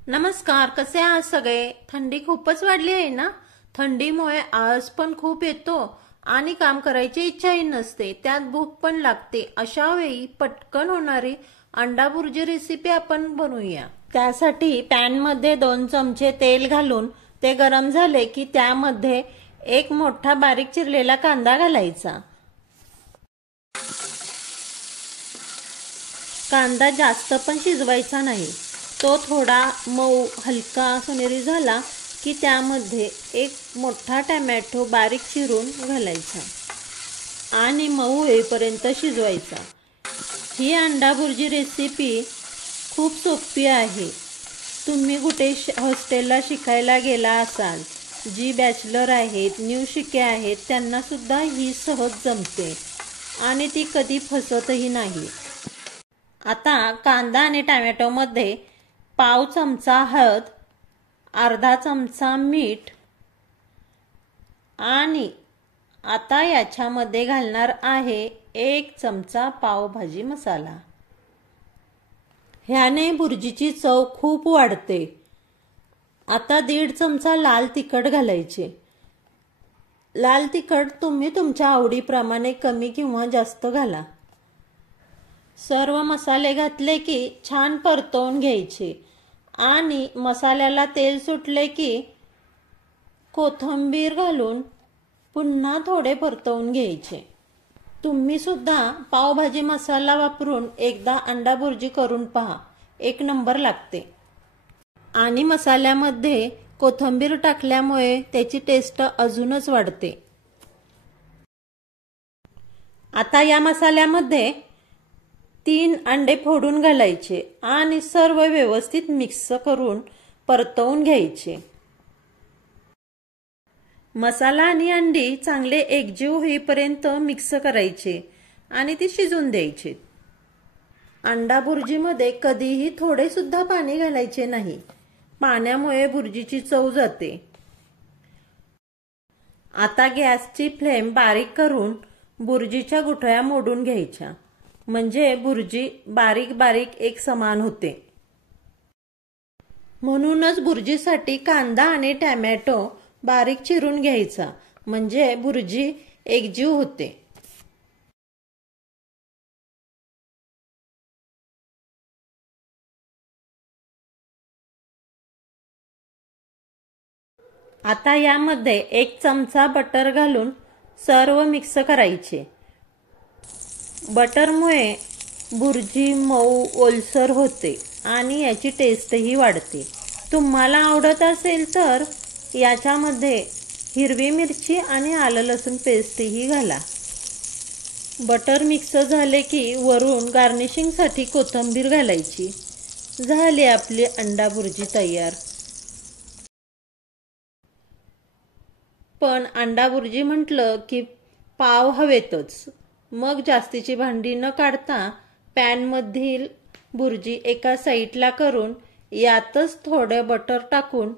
नमस्कार, कसे आहात सगळे? थंडी खूपच वाढली आहे ना? थंडीमुळे आळस पण खूप येतो आणि काम करायची इच्छाही नसते. त्यात भूक पण लागते. अशा वेळी पटकन होणारी अंडा भुर्जी रेसिपी आपण बनवूया. त्यासाठी पॅन मध्ये 2 चमचे तेल घालून ते गरम झाले की त्यामध्ये एक मोठा बारीक चिरलेला कांदा घालायचा. कांदा जास्त पण शिजवायचा नाही. तो थोडा मऊ हलका सोनेरी झाला की त्यामध्ये एक मोठा टोमॅटो बारीक चिरून घालायचा आणि मऊ होईपर्यंत शिजवायचा. ही अंडा भुर्जी रेसिपी खूप सोपी आहे. तुम्ही कुठे हॉस्टेलला शिकायला गेला असाल, जी बॅचलर आहेत, न्यू शिके आहेत, त्यांना सुद्धा ही सहज जमते आणि ती कधी फसतही नाही. आता कांदा आणि टोमॅटोमध्ये पाव चमचा हळद, अर्धा चमचा मीठ आणि आता याच्यामध्ये घालणार आहे 1 चमचा पावभाजी मसाला. ह्याने भुर्जीची चव खूप वाढते. आता 1.5 चमचा लाल तिखट घालायचे. लाल तिखट तुम्ही तुमच्या आवडीप्रमाणे कमी किंवा जास्त घाला. सर्व मसाले घातले की छान परतवून घ्यायचे आणि मसाल्याला तेल सुटले की कोथिंबीर घालून पुन्हा थोडे परतवून घ्यायचे. तुम्ही सुद्धा पावभाजी मसाला वापरून एकदा अंडा भुर्जी करून पहा. एक नंबर लागते. आणि मसाल्यामध्ये कोथिंबीर टाकल्यामुळे त्याची टेस्ट अजूनच वाढते. आता या मसाल्यामध्ये 3 अंडे फोडून घालायचे आणि सर्व व्यवस्थित मिक्स करून परतवून घ्यायचे. मसाला आणि अंडी चांगले एकजीव होईपर्यंत मिक्स करायचे आणि ती शिजून द्यायचे. अंडा भुर्जीमध्ये कधीही थोडे सुद्धा पाणी घालायचे नाही. पाण्यामुळे भुर्जीची चव जाते. आता गॅसची फ्लेम बारीक करून भुर्जीच्या गुठळ्या मोडून घ्यायच्या, म्हणजे भुर्जी बारीक बारीक एक समान होते. म्हणूनच भुर्जीसाठी कांदा आणि टोमॅटो बारीक चिरून घ्यायचा, म्हणजे भुर्जी एकजीव होते. आता यामध्ये 1 चमचा बटर घालून सर्व मिक्स करायचे. बटरमुळे भुर्जी मऊ ओलसर होते आणि याची टेस्टही वाढते. तुम्हाला आवडत असेल तर याच्यामध्ये हिरवी मिरची आणि आलं लसूण पेस्टही घाला. बटर मिक्स झाले की वरून गार्निशिंगसाठी कोथिंबीर घालायची. झाली आपली अंडा भुर्जी तयार. पण अंडा भुर्जी म्हटलं की पाव हवेतच. मग जास्तीची भांडी न काढता पॅनमधील भुर्जी एका साईडला करून यातच थोडे बटर टाकून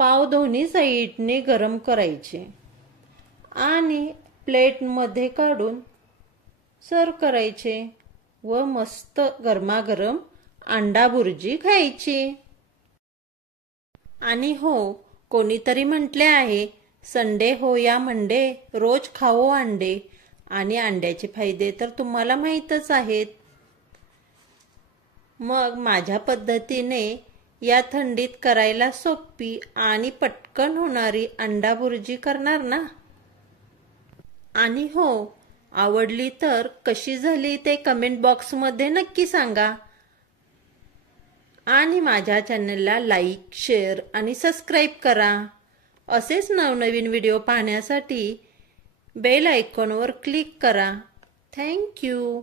पाव दोन्ही साईडने गरम करायचे आणि प्लेटमध्ये काढून सर्व करायचे व मस्त गरमागरम अंडा भुर्जी खायची. आणि हो, कोणीतरी म्हटले आहे, संडे हो या मंडे, रोज खाओ अंडे. आणि अंड्याचे फायदे तर तुम्हाला माहीतच आहेत. मग माझ्या पद्धतीने या थंडीत करायला सोपी आणि पटकन होणारी अंडा भुर्जी करणार ना? आणि हो, आवडली तर कशी झाली ते कमेंट बॉक्समध्ये नक्की सांगा. आणि माझ्या चॅनलला लाईक, शेअर आणि सबस्क्राईब करा. असेच नवनवीन व्हिडिओ पाहण्यासाठी बेल आयकॉनवर क्लिक करा. Thank you.